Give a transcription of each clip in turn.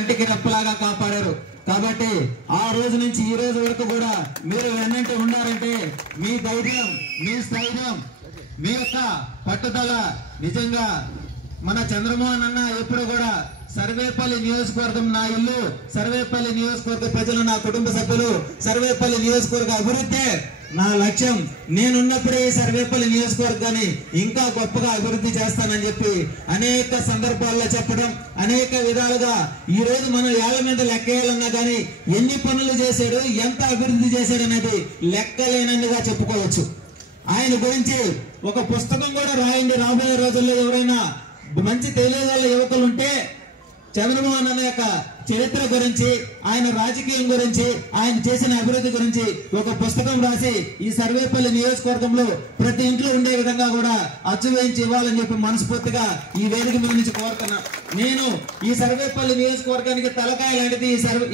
కంటికి రెప్పలాగా కాపాడారు. కాబట్టి ఆ రోజు నుంచి ఈ రోజు వరకు కూడా మీరు వెన్నంటే ఉన్నారంటే మీ ధైర్యం, మీ స్థైర్యం, మీ యొక్క పట్టుదల నిజంగా మన చంద్రమోహన్ అన్న ఎప్పుడు కూడా సర్వేపల్లి నియోజకవర్గం నా ఇల్లు, సర్వేపల్లి నియోజకవర్గ ప్రజలు నా కుటుంబ సభ్యులు, సర్వేపల్లి నియోజకవర్గ అభివృద్ధి నా లక్ష్యం. నేనున్నప్పుడే ఈ సర్వేపల్లి నియోజకవర్గాన్ని ఇంకా గొప్పగా అభివృద్ధి చేస్తానని చెప్పి అనేక సందర్భాల్లో చెప్పడం, అనేక విధాలుగా ఈ రోజు మనం ఏళ్ల మీద లెక్కేయాలన్నా కానీ ఎన్ని పనులు చేశాడు, ఎంత అభివృద్ధి చేశాడు అనేది లెక్కలేనన్నిగా చెప్పుకోవచ్చు. ఆయన గురించి ఒక పుస్తకం కూడా రాయండి. రాబోయే రోజుల్లో ఎవరైనా మంచి తెలియగల యువకులు ఉంటే చంద్రమోహన్ అన్న యొక్క చరిత్ర గురించి, ఆయన రాజకీయం గురించి, ఆయన చేసిన అభివృద్ధి గురించి ఒక పుస్తకం రాసి ఈ సర్వేపల్లి నియోజకవర్గంలో ప్రతి ఇంట్లో ఉండే విధంగా కూడా అచ్చు వేయించి ఇవ్వాలని చెప్పి మనస్ఫూర్తిగా ఈ వేదిక మీద నుంచి కోరుతున్నా. నేను ఈ సర్వేపల్లి నియోజకవర్గానికి తలకాయ లాంటిది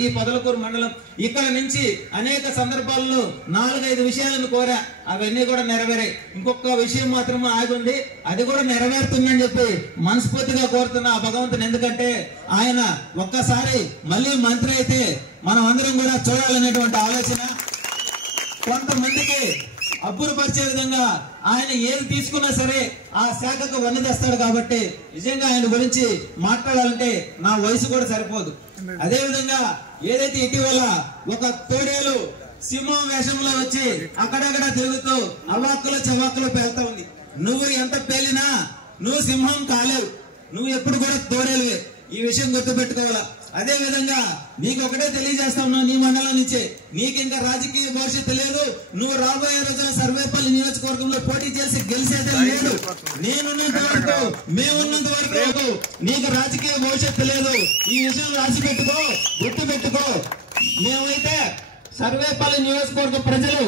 ఈ పొదలకూరు మండలం. ఇక్కడ నుంచి అనేక సందర్భాల్లో 4-5 విషయాలను కోరా, అవన్నీ కూడా నెరవేరాయి. ఇంకొక విషయం మాత్రం ఆగుంది, అది కూడా నెరవేరుతుందని చెప్పి మనస్ఫూర్తిగా కోరుతున్నా ఆ భగవంతుని. ఎందుకంటే ఆయన ఒక్కసారి మళ్ళీ మంత్రి అయితే మనం అందరం కూడా చూడాలనేటువంటి ఆలోచన. కొంతమందికి అబ్బురపరిచే విధంగా ఆయన ఏది తీసుకున్నా సరే ఆ శాఖకు వన్నె తెస్తాడు. కాబట్టి నిజంగా ఆయన గురించి మాట్లాడాలంటే నా వయసు కూడా సరిపోదు. అదే విధంగా ఏదైతే ఇటీవల ఒక తోడేలు సింహం వేషంలో వచ్చి అక్కడక్కడ తిరుగుతూ అవాక్కులు చవాక్కులు పేలుతా ఉంది. నువ్వు ఎంత పేలినా నువ్వు సింహం కాలేవు, నువ్వు ఎప్పుడు కూడా తోడేలువే. ఈ విషయం గుర్తుపెట్టుకోవాలా. అదే విధంగా నీకు ఒకటే తెలియజేస్తా ఉన్నా, నీ మండలం నుంచే నీకు ఇంకా రాజకీయ భవిష్యత్తు లేదు. నువ్వు రాబోయే రోజున సర్వేపల్లి నియోజకవర్గంలో పోటీ చేసి గెలిచేదే లేదు. నేనున్నంత వరకు, మేమున్నంత వరకు నీకు రాజకీయ భవిష్యత్తు లేదు. ఈ విషయం రాసి పెట్టుకో, గుర్తు పెట్టుకో. మేమైతే సర్వేపల్లి నియోజకవర్గ ప్రజలు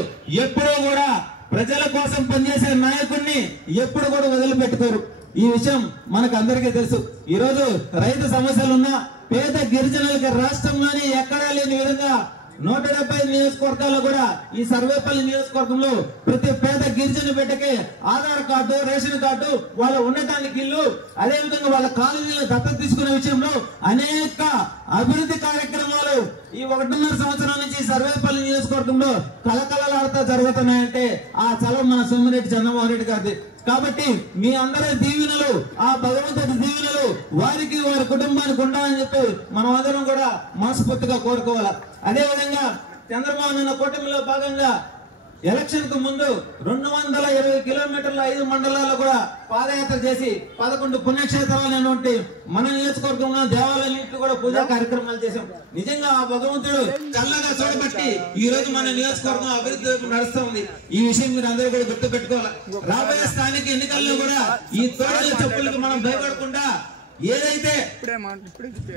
ఎప్పుడూ కూడా ప్రజల కోసం పనిచేసే నాయకుడిని ఎప్పుడు కూడా వదిలిపెట్టుకోరు. ఈ విషయం మనకు అందరికీ తెలుసు. ఈ రోజు రైతు సమస్యలున్నా పేద గిరిజనులకి రాష్ట్రంలోనే ఎక్కడా లేని విధంగా 170 నియోజకవర్గాల్లో కూడా ఈ సర్వేపల్లి నియోజకవర్గంలో ప్రతి పేద గిరిజన బిడ్డకి ఆధార్ కార్డు, రేషన్ కార్డు, వాళ్ళ ఉండటానికి ఇల్లు, అదే విధంగా వాళ్ళ కాలనీలు దత్తత తీసుకునే విషయంలో అనేక అభివృద్ధి కార్యక్రమాలు ఈ 1.5 సంవత్సరాల నుంచి సర్వేపల్లి నియోజకవర్గంలో కలకలలాడుతూ జరుగుతున్నాయంటే ఆ చలం మన సోమిరెడ్డి చంద్రమోహన్ రెడ్డి గారిది. కాబట్టి మీ అందరి దీవెనలు, ఆ భగవంతుడి దీవెనలు వారికి, వారి కుటుంబానికి ఉండాలని చెప్పి మనం అందరం కూడా మనస్ఫూర్తిగా కోరుకోవాలి. అదే విధంగా చంద్రమోహన్ అన్న కూటమిలో భాగంగా ఎలక్షన్ కు ముందు 220 కిలోమీటర్ల 5 మండలాల్లో కూడా పాదయాత్ర చేసి 11 పుణ్యక్షేత్రాలైనటువంటి మన నియోజకవర్గంలో దేవాలయాలకు కూడా పూజా కార్యక్రమాలు చేశాం. నిజంగా ఆ భగవంతుడు చల్లగా చూడబట్టి ఈ రోజు మన నియోజకవర్గం అభివృద్ధి వైపు నడుస్తూ ఉంది. ఈ విషయం మీరు అందరూ కూడా గుర్తు పెట్టుకోవాలి. రాబోయే స్థానిక ఎన్నికల్లో కూడా ఈ తోడల చెప్పులకు మనం భయపడకుండా ఏదైతే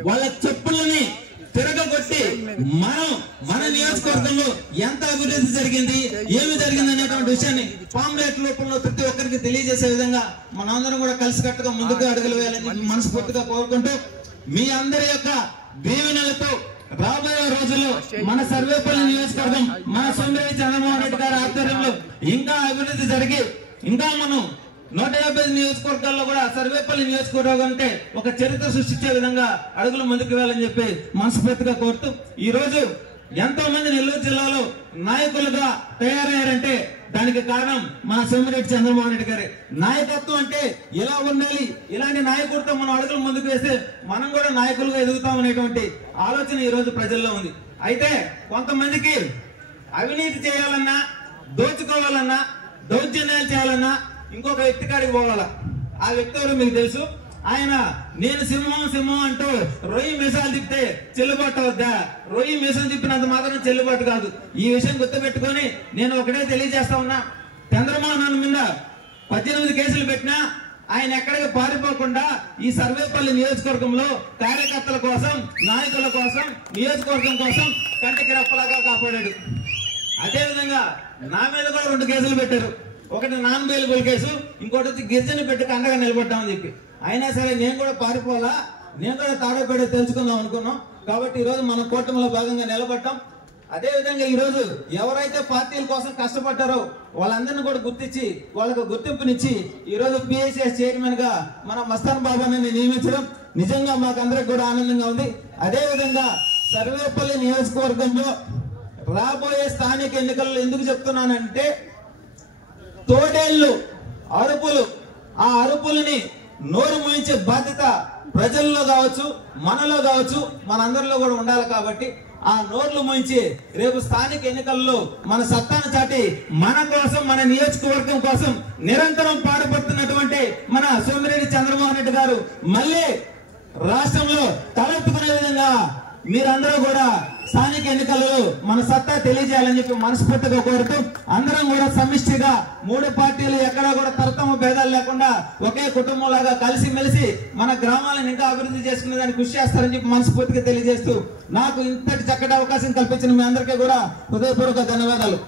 వాళ్ళ చెప్పులని తిరగొట్టి మనం మన నియోజకవర్గంలో ఎంత అభివృద్ధి జరిగింది, ఏమి జరిగింది అనేటువంటి విషయాన్ని పాంప్లెట్ రూపంలో ప్రతి ఒక్కరికి తెలియజేసే విధంగా మనందరం కూడా కలిసికట్టుగా ముందుకు అడుగులు వేయాలని మనస్ఫూర్తిగా కోరుకుంటూ మీ అందరి యొక్క దీవెనలతో రాబోయే రోజుల్లో మన సర్వేపల్లి నియోజకవర్గం మన సోమిరెడ్డి చంద్రమోహన్ రెడ్డి గారి ఆధ్వర్యంలో ఇంకా అభివృద్ధి జరిగి ఇంకా మనం 150 నియోజకవర్గాల్లో కూడా సర్వేపల్లి నియోజకవర్గం అంటే ఒక చరిత్ర సృష్టించే విధంగా అడుగులు ముందుకు వెళ్ళాలని చెప్పి మనస్ఫూర్తిగా కోరుతూ ఈ రోజు ఎంతో మంది నెల్లూరు జిల్లాలో నాయకులుగా తయారయ్యారంటే దానికి కారణం మన సోమిరెడ్డి చంద్రమోహన్ రెడ్డి గారి నాయకత్వం. అంటే ఇలా ఉండాలి, ఇలాంటి నాయకుడితో మనం అడుగులు ముందుకు వేస్తే మనం కూడా నాయకులుగా ఎదుగుతామనేటువంటి ఆలోచన ఈ రోజు ప్రజల్లో ఉంది. అయితే కొంతమందికి అవినీతి చేయాలన్నా, దోచుకోవాలన్నా, దౌర్జన్యాలు చేయాలన్నా ఇంకొక వ్యక్తి కాడికి పోవాలా. ఆ వ్యక్తి ఎవరో మీకు తెలుసు. ఆయన నేను సింహం సింహం అంటూ రొయ్యి మీసాలు తిప్పితే చెల్లుబాటు అవుద్దా? రొయ్యి మీసం తిప్పినంత మాత్రం చెల్లుబాటు కాదు. ఈ విషయం గుర్తుపెట్టుకొని నేను ఒకటే తెలియజేస్తా ఉన్నా, చంద్రమోహన్ మీద 18 కేసులు పెట్టినా ఆయన ఎక్కడికి పారిపోకుండా ఈ సర్వేపల్లి నియోజకవర్గంలో కార్యకర్తల కోసం, నాయకుల కోసం, నియోజకవర్గం కోసం కంటికి రెప్పలాగా కాపాడాడు. అదే విధంగా నా మీద కూడా 2 కేసులు పెట్టారు. ఒకటి నాన్ బెయిలబుల్ కేసు, ఇంకోటి వచ్చి గిరిజన పెట్టుకు అండగా నిలబడ్డామని చెప్పి. అయినా సరే నేను కూడా పారిపోవాలా, నేను కూడా తాడోపేడ తెలుసుకుందాం అనుకున్నాం. కాబట్టి ఈ రోజు మన కూటమిలో భాగంగా నిలబడ్డాం. అదే విధంగా ఈ రోజు ఎవరైతే పార్టీల కోసం కష్టపడ్డారో వాళ్ళందరినీ కూడా గుర్తించి వాళ్ళకు గుర్తింపునిచ్చి ఈ రోజు పిఎస్ఎస్ చైర్మన్ గా మన మస్తాన్ బాబాని నియమించడం నిజంగా మాకందరికి కూడా ఆనందంగా ఉంది. అదేవిధంగా సర్వేపల్లి నియోజకవర్గంలో రాబోయే స్థానిక ఎన్నికల్లో ఎందుకు చెప్తున్నానంటే, తోడేళ్లు అరుపులు, ఆ అరుపులని నోరు మూయించే బాధ్యత ప్రజల్లో కావచ్చు, మనలో కావచ్చు, మనందరిలో కూడా ఉండాలి. కాబట్టి ఆ నోర్లు మూయించి రేపు స్థానిక ఎన్నికల్లో మన సత్తాను చాటి మన కోసం, మన నియోజకవర్గం కోసం నిరంతరం పాటుపడుతున్నటువంటి మన సోమిరెడ్డి చంద్రమోహన్ రెడ్డి గారు మళ్ళీ రాష్ట్రంలో తలెత్తుకునే విధంగా మీరందరూ కూడా స్థానిక ఎన్నికల్లో మన సత్తా తెలియజేయాలని చెప్పి మనస్ఫూర్తిగా కోరుతూ, అందరం కూడా సమిష్టిగా 3 పార్టీలు ఎక్కడా కూడా తరతమ భేదాలు లేకుండా ఒకే కుటుంబంలాగా కలిసిమెలిసి మన గ్రామాలను ఇంకా అభివృద్ధి చేసుకునే దానికి కృషి చేస్తారని చెప్పి మనస్ఫూర్తిగా తెలియజేస్తూ, నాకు ఇంతటి చక్కటి అవకాశం కల్పించిన మీ అందరికీ కూడా హృదయపూర్వక ధన్యవాదాలు.